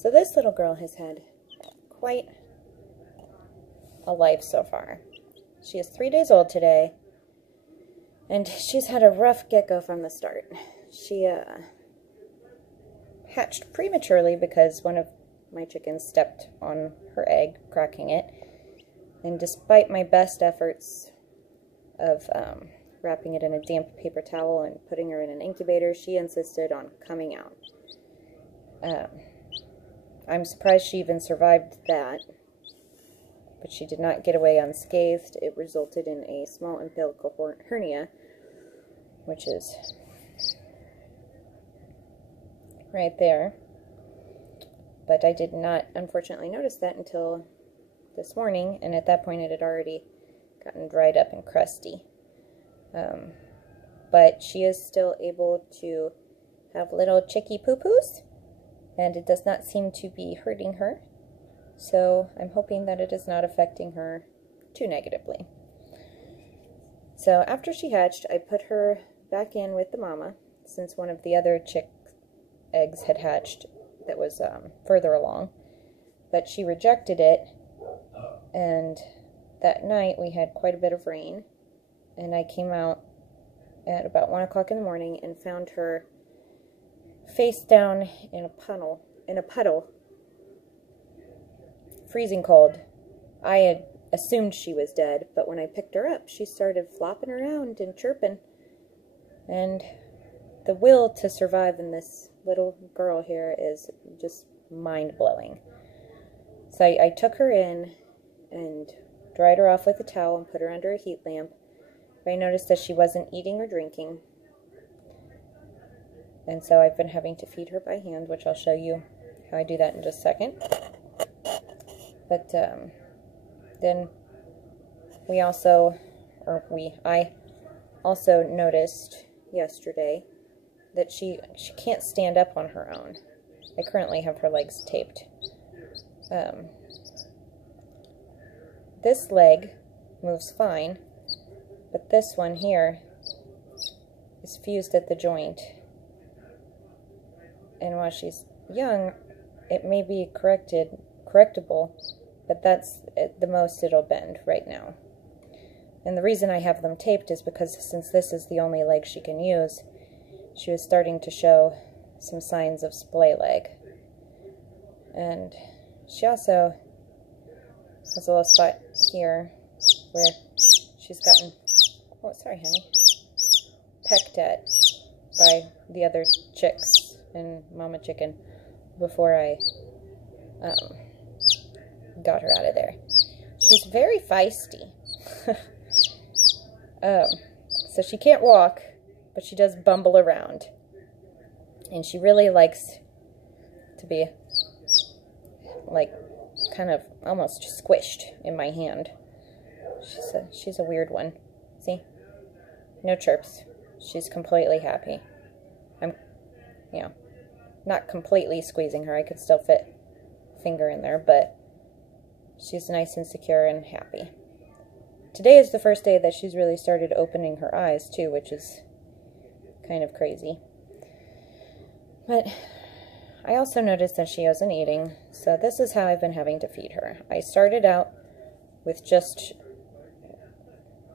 So this little girl has had quite a life so far. She is 3 days old today, and she's had a rough get-go from the start. She hatched prematurely because one of my chickens stepped on her egg, cracking it. And despite my best efforts of wrapping it in a damp paper towel and putting her in an incubator, she insisted on coming out. I'm surprised she even survived that, but she did not get away unscathed. It resulted in a small umbilical hernia, which is right there. But I did not, unfortunately, notice that until this morning, and at that point it had already gotten dried up and crusty. But she is still able to have little chicky poo-poos, and it does not seem to be hurting her. So I'm hoping that it is not affecting her too negatively. So after she hatched, I put her back in with the mama, since one of the other chick eggs had hatched that was further along. But she rejected it, and that night we had quite a bit of rain, and I came out at about 1 o'clock in the morning and found her face down in a puddle, freezing cold. I had assumed she was dead, but when I picked her up, she started flopping around and chirping. And the will to survive in this little girl here is just mind-blowing. So I took her in and dried her off with a towel and put her under a heat lamp. But I noticed that she wasn't eating or drinking. And so I've been having to feed her by hand, which I'll show you how I do that in just a second. But then I also noticed yesterday that she can't stand up on her own. I currently have her legs taped. This leg moves fine, but this one here is fused at the joint. And while she's young, it may be correctable, but that's the most it'll bend right now. And the reason I have them taped is because since this is the only leg she can use, she was starting to show some signs of splay leg. And she also has a little spot here where she's gotten, oh, sorry, honey, pecked at by the other chicks and mama chicken before I got her out of there. She's very feisty. So she can't walk, but she does bumble around. And she really likes to be, like, kind of almost squished in my hand. She's a weird one. See? No chirps. She's completely happy. I'm, not completely squeezing her. I could still fit a finger in there, but she's nice and secure and happy. Today is the first day that she's really started opening her eyes, too, which is kind of crazy. But I also noticed that she wasn't eating, so this is how I've been having to feed her. I started out with just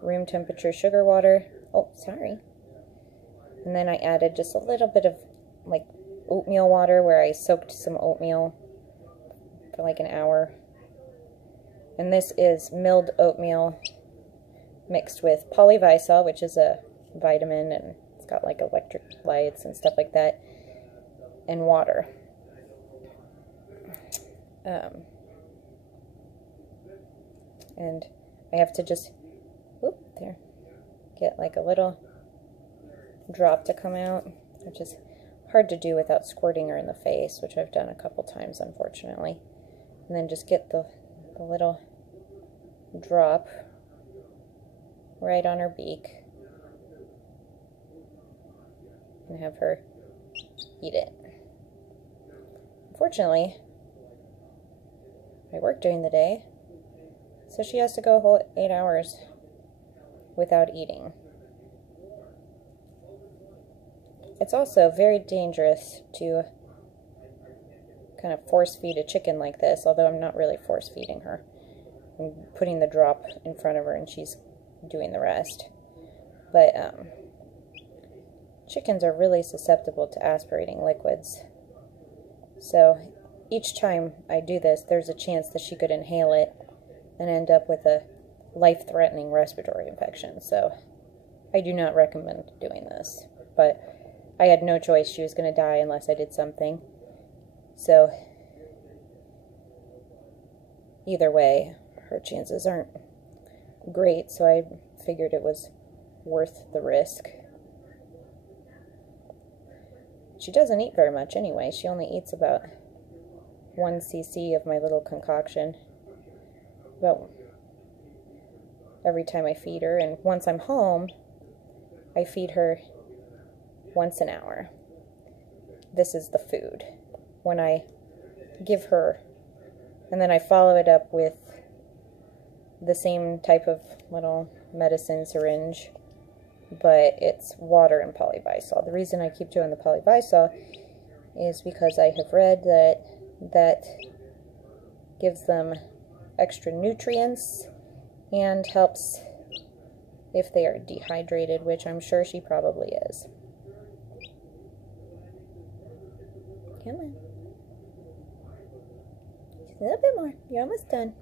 room temperature sugar water. Oh, sorry. And then I added just a little bit of, like, oatmeal water where I soaked some oatmeal for like an hour. And this is milled oatmeal mixed with polyvisol, which is a vitamin, and it's got like electric lights and stuff like that, and water. And I have to just, get like a little drop to come out, which is hard to do without squirting her in the face, which I've done a couple times, unfortunately. And then just get the little drop right on her beak and have her eat it. Unfortunately, I work during the day, so she has to go a whole 8 hours without eating. It's also very dangerous to kind of force feed a chicken like this, although I'm not really force feeding her. I'm putting the drop in front of her and she's doing the rest. But chickens are really susceptible to aspirating liquids. So each time I do this, there's a chance that she could inhale it and end up with a life-threatening respiratory infection. So I do not recommend doing this. But I had no choice. She was going to die unless I did something. So either way, her chances aren't great, so I figured it was worth the risk. She doesn't eat very much anyway. She only eats about 1 cc of my little concoction about every time I feed her, and once I'm home, I feed her once an hour. This is the food. When I give her, and then I follow it up with the same type of little medicine syringe, but it's water and polybisol. The reason I keep doing the polybisol is because I have read that gives them extra nutrients and helps if they are dehydrated, which I'm sure she probably is. Come on. Just a little bit more. You're almost done.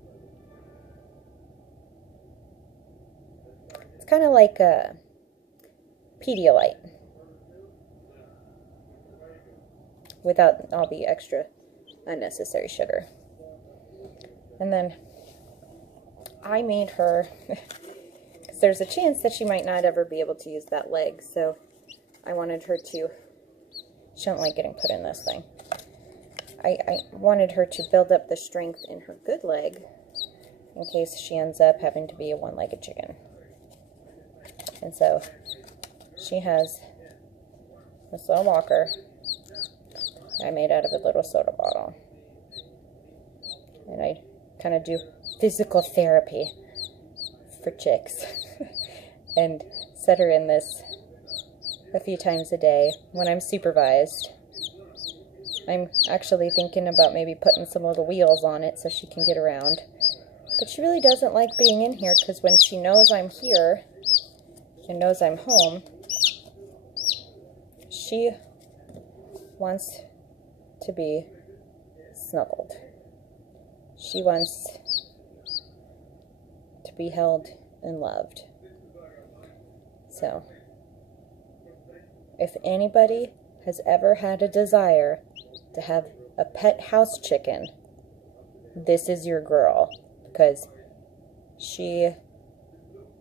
It's kind of like a Pedialyte without all the extra unnecessary sugar. And then I made her, because there's a chance that she might not ever be able to use that leg, so I wanted her to, she don't like getting put in this thing. I wanted her to build up the strength in her good leg in case she ends up having to be a one-legged chicken. And so she has this little walker I made out of a little soda bottle. And I kind of do physical therapy for chicks and set her in this a few times a day when I'm supervised. I'm actually thinking about maybe putting some little wheels on it so she can get around. But she really doesn't like being in here because when she knows I'm here and knows I'm home, she wants to be snuggled. She wants to be held and loved. So, if anybody has ever had a desire to have a pet house chicken, this is your girl. Because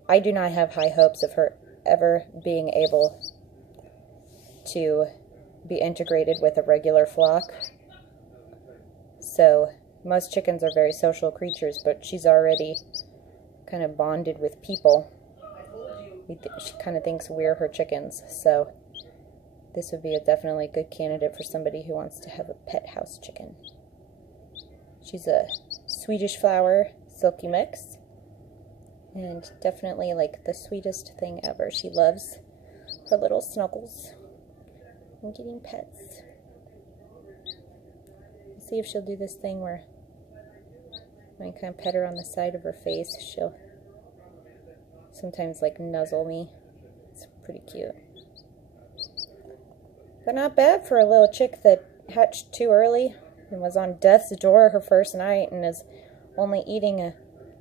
I do not have high hopes of her ever being able to be integrated with a regular flock. So most chickens are very social creatures, but she's already kind of bonded with people. She kind of thinks we're her chickens, so this would be a definitely good candidate for somebody who wants to have a pet house chicken. She's a Swedish flower silky mix, and definitely like the sweetest thing ever. She loves her little snuggles and getting pets. Let's see if she'll do this thing where when I kind of pet her on the side of her face, she'll sometimes like nuzzle me. It's pretty cute. But not bad for a little chick that hatched too early and was on death's door her first night and is only eating a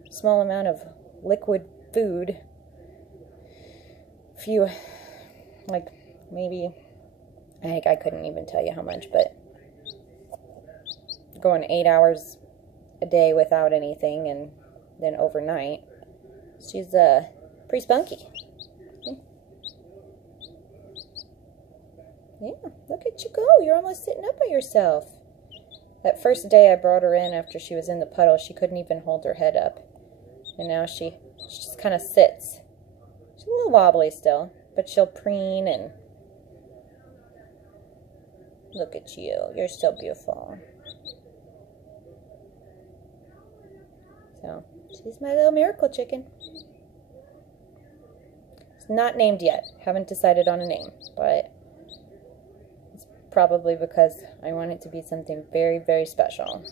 small amount of liquid food. Few, like maybe, I couldn't even tell you how much, but going 8 hours a day without anything and then overnight, she's pretty spunky. Yeah, look at you go. You're almost sitting up by yourself. That first day I brought her in after she was in the puddle, she couldn't even hold her head up. And now she just kind of sits. She's a little wobbly still, but she'll preen and look at you. You're so beautiful. So, she's my little miracle chicken. It's not named yet. Haven't decided on a name, but probably because I want it to be something very, very special.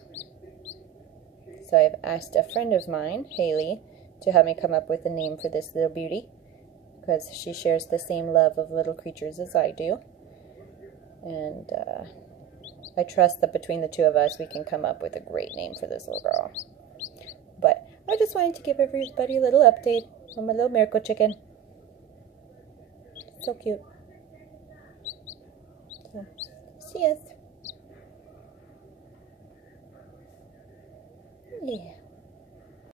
So I've asked a friend of mine, Haley, to help me come up with a name for this little beauty, because she shares the same love of little creatures as I do. And I trust that between the two of us, we can come up with a great name for this little girl. But I just wanted to give everybody a little update on my little miracle chicken. So cute. So, see us. Yeah.